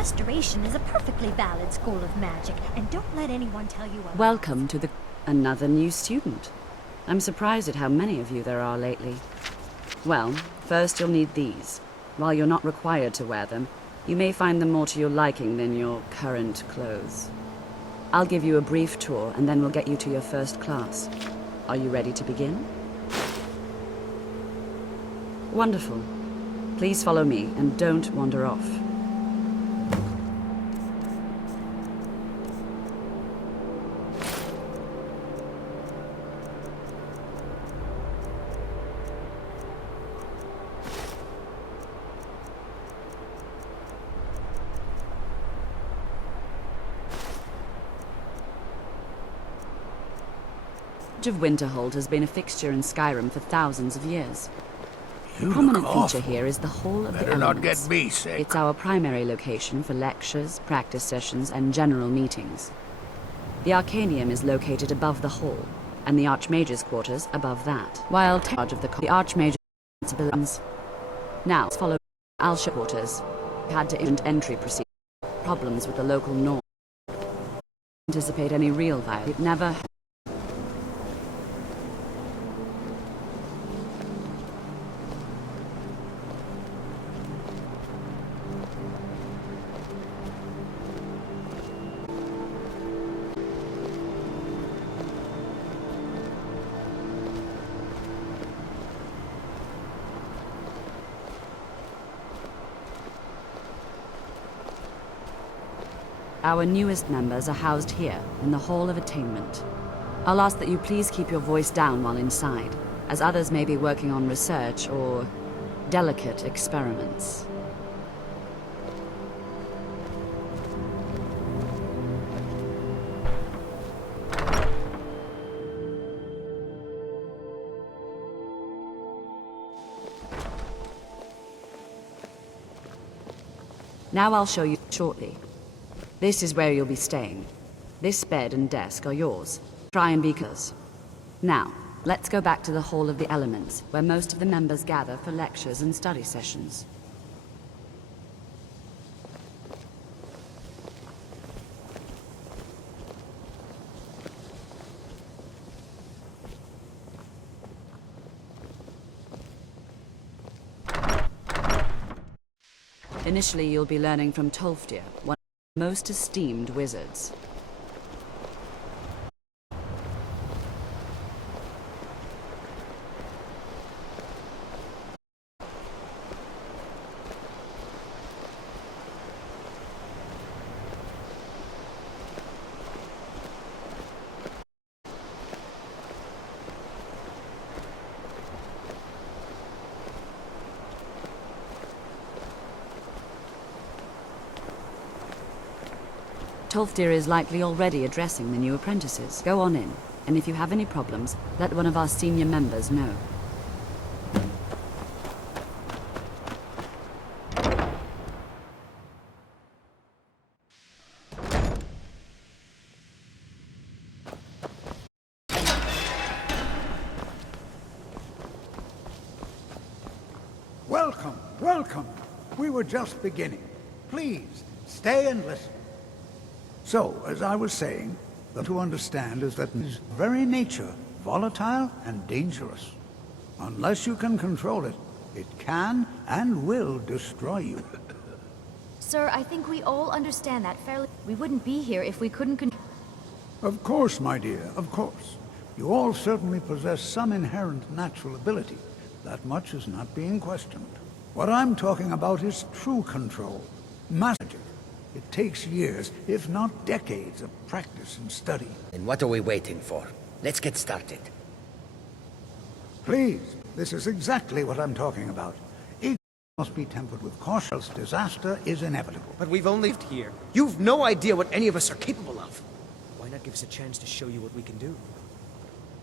Restoration is a perfectly valid school of magic, and don't let anyone tell you otherwise. Welcome to another new student. I'm surprised at how many of you there are lately. Well, first you'll need these. While you're not required to wear them, you may find them more to your liking than your current clothes. I'll give you a brief tour, and then we'll get you to your first class. Are you ready to begin? Wonderful. Please follow me, and don't wander off. The Village of Winterhold has been a fixture in Skyrim for thousands of years. The prominent feature here is the Hall of the Elements. Not get me sick. It's our primary location for lectures, practice sessions, and general meetings. The Arcanium is located above the hall, and the Archmage's quarters above that, while charge of the Archmage's responsibilities. Now, follow Alsha quarters. Had to entry procedure. Problems with the local norm. Anticipate any real violence. It never. Our newest members are housed here, in the Hall of Attainment. I'll ask that you please keep your voice down while inside, as others may be working on research or delicate experiments. Now I'll show you shortly. This is where you'll be staying. This bed and desk are yours. Try and be close. Now, let's go back to the Hall of the Elements, where most of the members gather for lectures and study sessions. Initially, you'll be learning from Tolfdir, one most esteemed wizards. Tolfdir is likely already addressing the new apprentices. Go on in, and if you have any problems, let one of our senior members know. Welcome, welcome. We were just beginning. Please, stay and listen. So, as I was saying, what to understand is that its very nature, volatile and dangerous. Unless you can control it, it can and will destroy you. Sir, I think we all understand that fairly. We wouldn't be here if we couldn't control. Of course, my dear, of course. You all certainly possess some inherent natural ability. That much is not being questioned. What I'm talking about is true control. Magic. It takes years, if not decades, of practice and study. And what are we waiting for? Let's get started. Please, this is exactly what I'm talking about. It must be tempered with caution, else disaster is inevitable. But we've only lived here. You've no idea what any of us are capable of. Why not give us a chance to show you what we can do?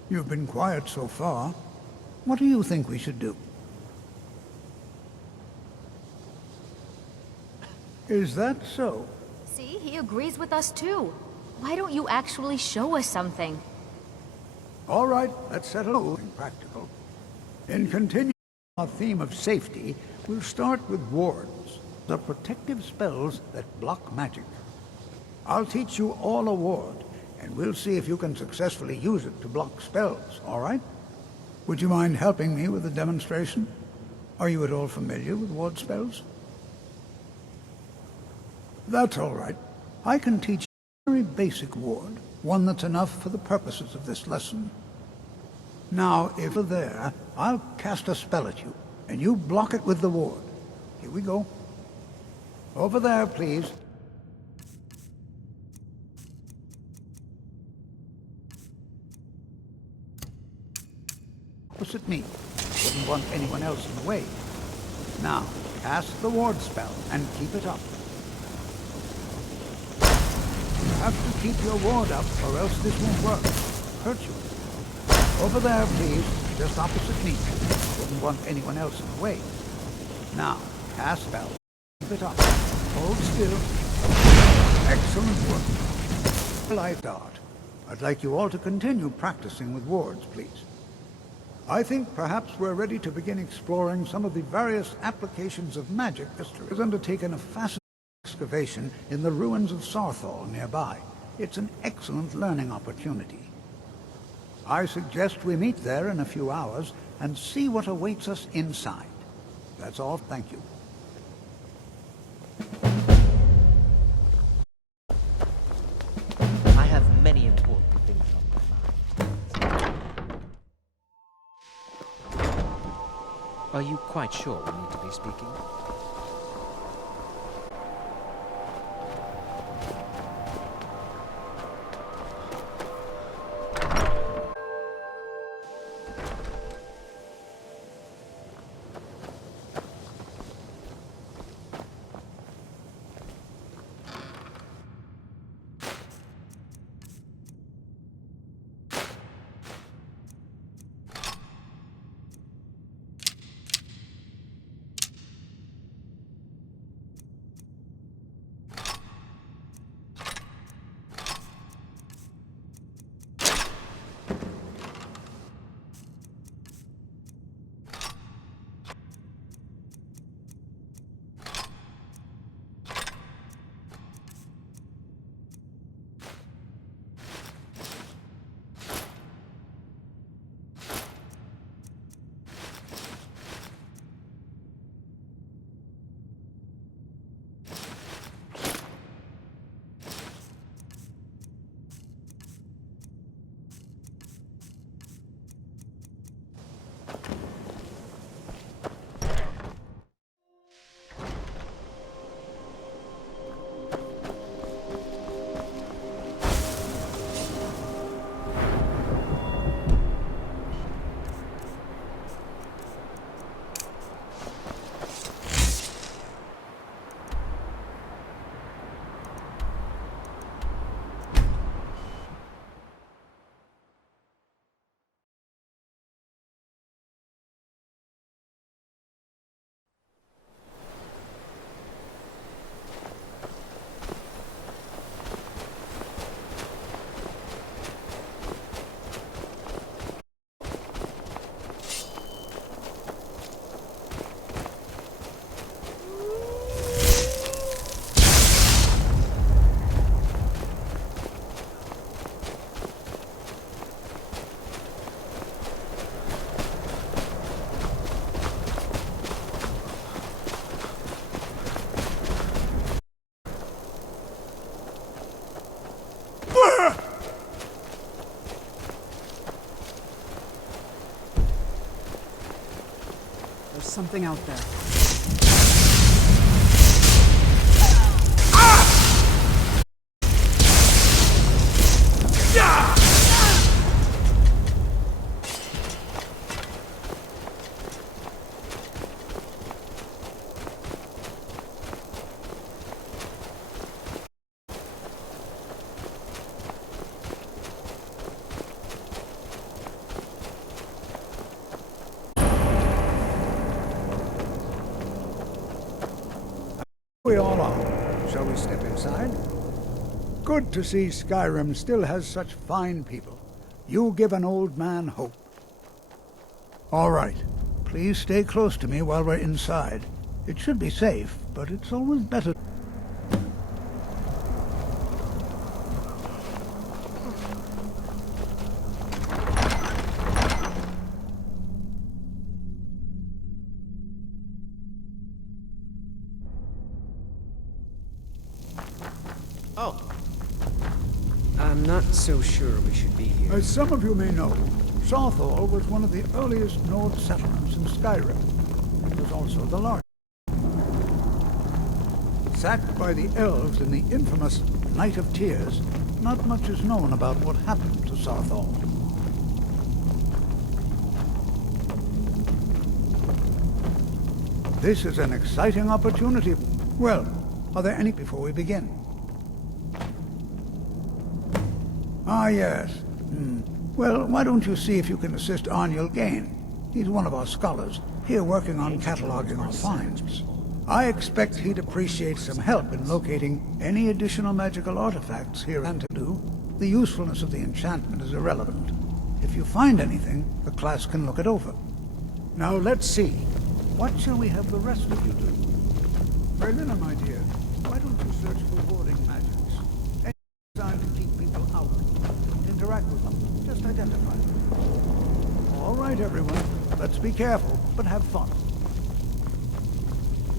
You've been quiet so far. What do you think we should do? Is that so? See, he agrees with us too. Why don't you actually show us something? All right, let's settle something practical. In continuing our theme of safety, we'll start with wards. are protective spells that block magic. I'll teach you all a ward, and we'll see if you can successfully use it to block spells, all right? Would you mind helping me with the demonstration? Are you at all familiar with ward spells? That's all right. I can teach you a very basic ward, one that's enough for the purposes of this lesson. Now, if you're there, I'll cast a spell at you, and you block it with the ward. Here we go. Over there, please. Opposite me. Wouldn't want anyone else in the way. Now, cast the ward spell and keep it up. You have to keep your ward up, or else this won't work. Hurt you. Over there, please, just opposite me. Wouldn't want anyone else in the way. Now, cast spell. Keep it up. Hold still. Excellent work. Light art. I'd like you all to continue practicing with wards, please. I think perhaps we're ready to begin exploring some of the various applications of magic. Mr. has undertaken a fascinating excavation in the ruins of Sarthal nearby. It's an excellent learning opportunity. I suggest we meet there in a few hours and see what awaits us inside. That's all. Thank you. I have many important things on my mind. Are you quite sure we need to be speaking? There's something out there. We all are. Shall we step inside? Good to see Skyrim still has such fine people. You give an old man hope. All right. Please stay close to me while we're inside. It should be safe, but it's always better. Oh. I'm not so sure we should be here. As some of you may know, Sarthal was one of the earliest Nord settlements in Skyrim. It was also the largest. Sacked by the elves in the infamous Night of Tears, not much is known about what happened to Sarthal. This is an exciting opportunity. Well, are there any before we begin? Ah, yes. Well, why don't you see if you can assist Arniel Gain? He's one of our scholars, here working on cataloging our finds. I expect he'd appreciate some help in locating any additional magical artifacts here and to do. The usefulness of the enchantment is irrelevant. If you find anything, the class can look it over. Now let's see. What shall we have the rest of you do? Berlina, my dear, why don't you search for warding magics? Any designed to keep people out. Don't interact with them, just identify them. All right, everyone. Let's be careful, but have fun.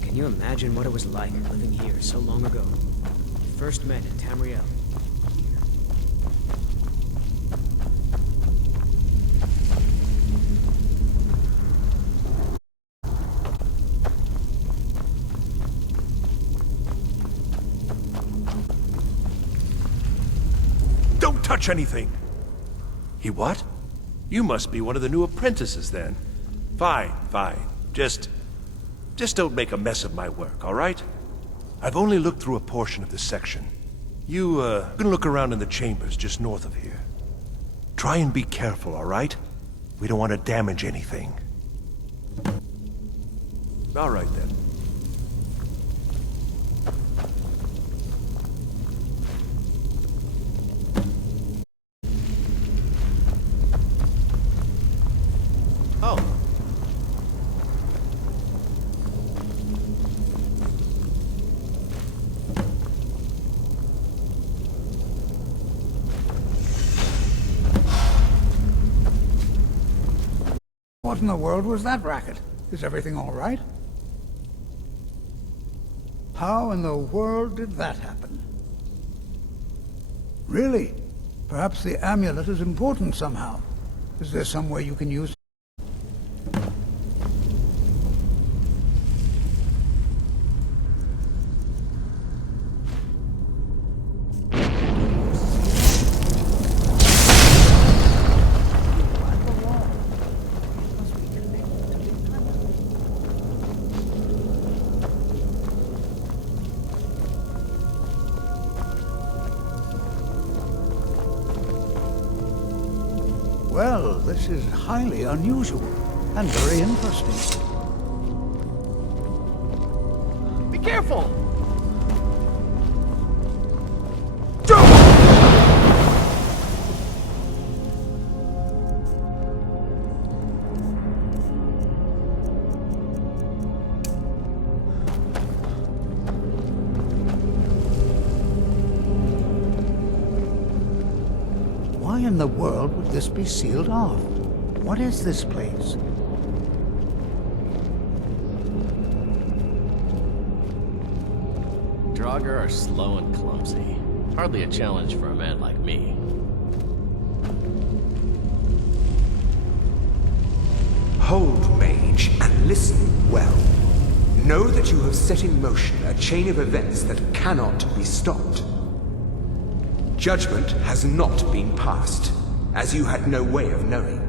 Can you imagine what it was like living here so long ago? First met in Tamriel. Don't touch anything! He what? You must be one of the new apprentices then. Fine, fine. Just don't make a mess of my work, all right? I've only looked through a portion of this section. You can look around in the chambers just north of here. Try and be careful, all right? We don't want to damage anything. All right then. Oh. What in the world was that racket? Is everything all right? How in the world did that happen? Really? Perhaps the amulet is important somehow. Is there some way you can use it? Well, this is highly unusual and very interesting. Be careful! Why in the world would this be sealed off? What is this place? Draugr are slow and clumsy. Hardly a challenge for a man like me. Hold, mage, and listen well. Know that you have set in motion a chain of events that cannot be stopped. Judgment has not been passed, as you had no way of knowing.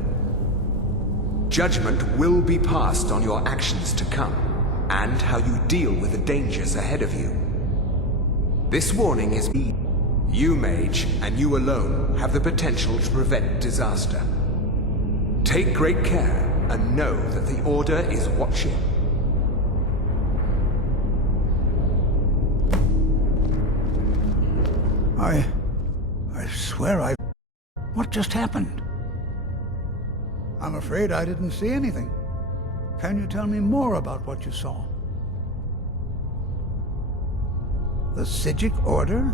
Judgment will be passed on your actions to come, and how you deal with the dangers ahead of you. This warning is you, mage, and you alone have the potential to prevent disaster. Take great care, and know that the Order is watching. I swear What just happened? I'm afraid I didn't see anything. Can you tell me more about what you saw? The Psijic Order?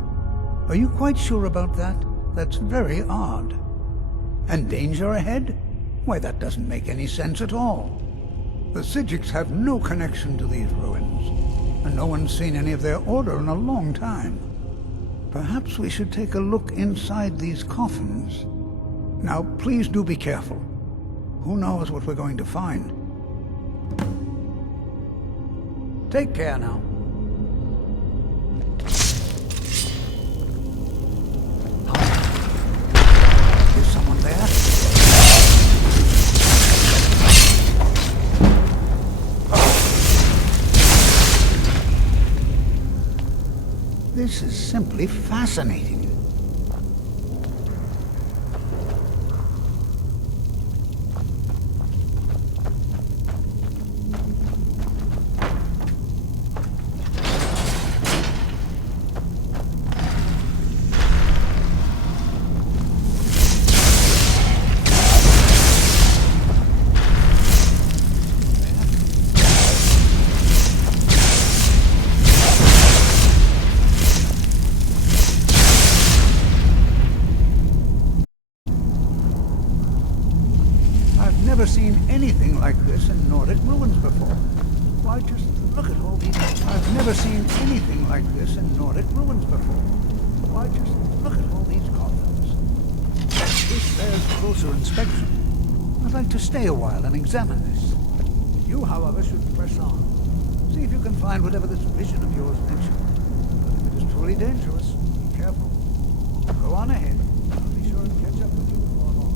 Are you quite sure about that? That's very odd. And danger ahead? Why, that doesn't make any sense at all. The Psijics have no connection to these ruins, and no one's seen any of their order in a long time. Perhaps we should take a look inside these coffins. Now, please do be careful. Who knows what we're going to find? Take care now. Is someone there? This is simply fascinating. Never seen anything like this in Nordic ruins before. Why, just look at all these... I've never seen anything like this in Nordic ruins before. Why, just look at all these coffins. This bears closer inspection. I'd like to stay a while and examine this. You, however, should press on. See if you can find whatever this vision of yours mentioned. But if it is truly dangerous, be careful. Go on ahead. I'll be sure to catch up with you before long.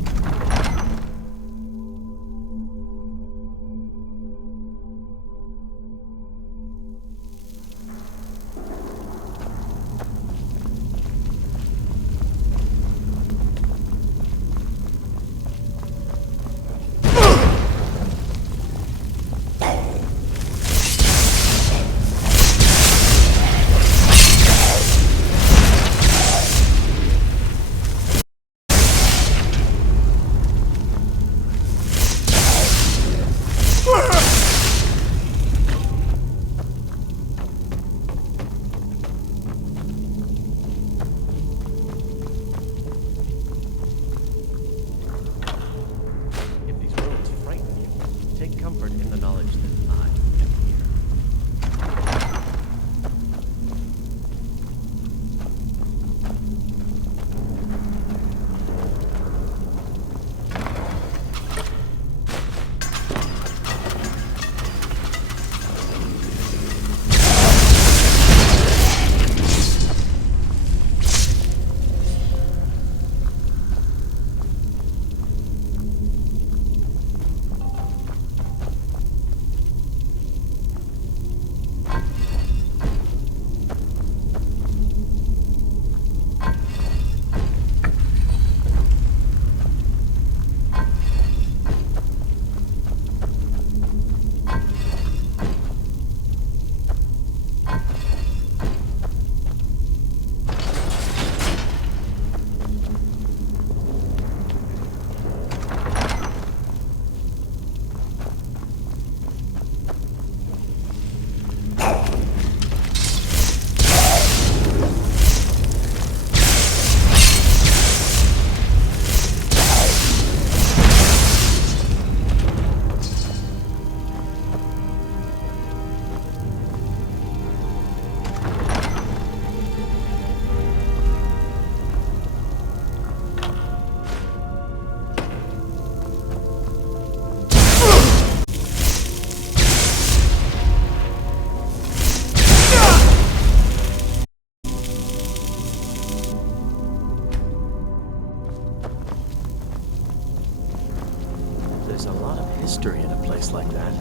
There's a lot of history in a place like that.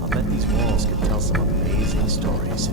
I'll bet these walls could tell some amazing stories.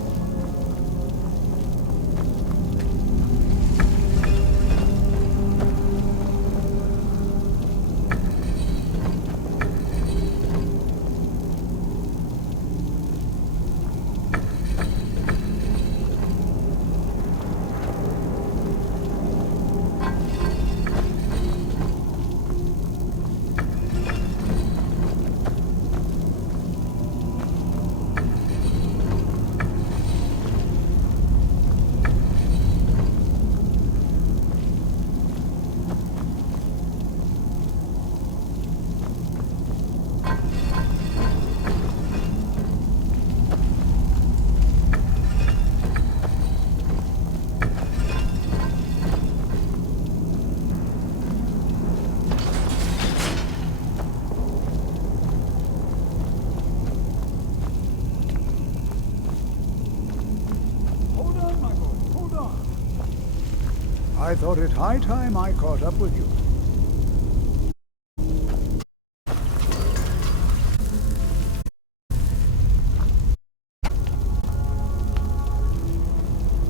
I thought it high time I caught up with you.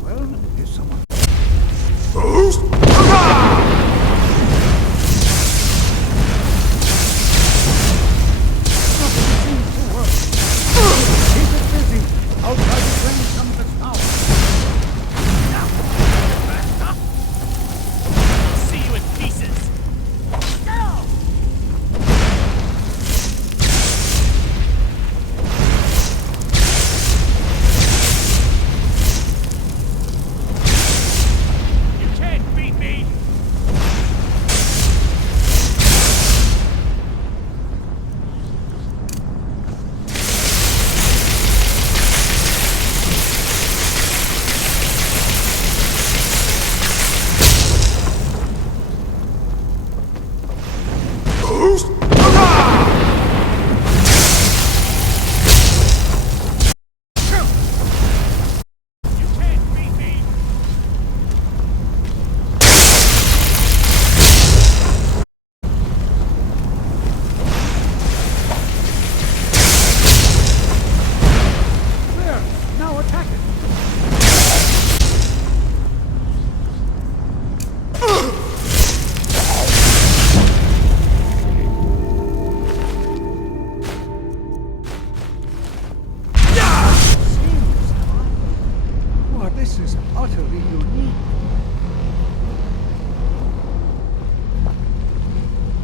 Well, is someone... Boost! Nothing seems to work. Keep it busy. I'll try to drain some of its power. See you in pieces! You can't beat me! You can't beat me! There! Now attack it! Seems well, this is utterly unique.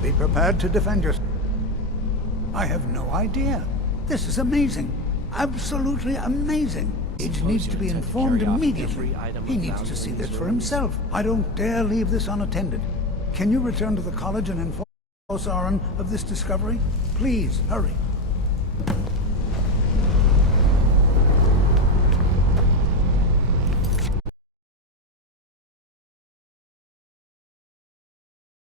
Be prepared to defend yourself. I have no idea. This is amazing. Absolutely amazing. Each needs to be informed immediately. He needs to see this for himself. I don't dare leave this unattended. Can you return to the college and inform Sauron of this discovery? Please, hurry.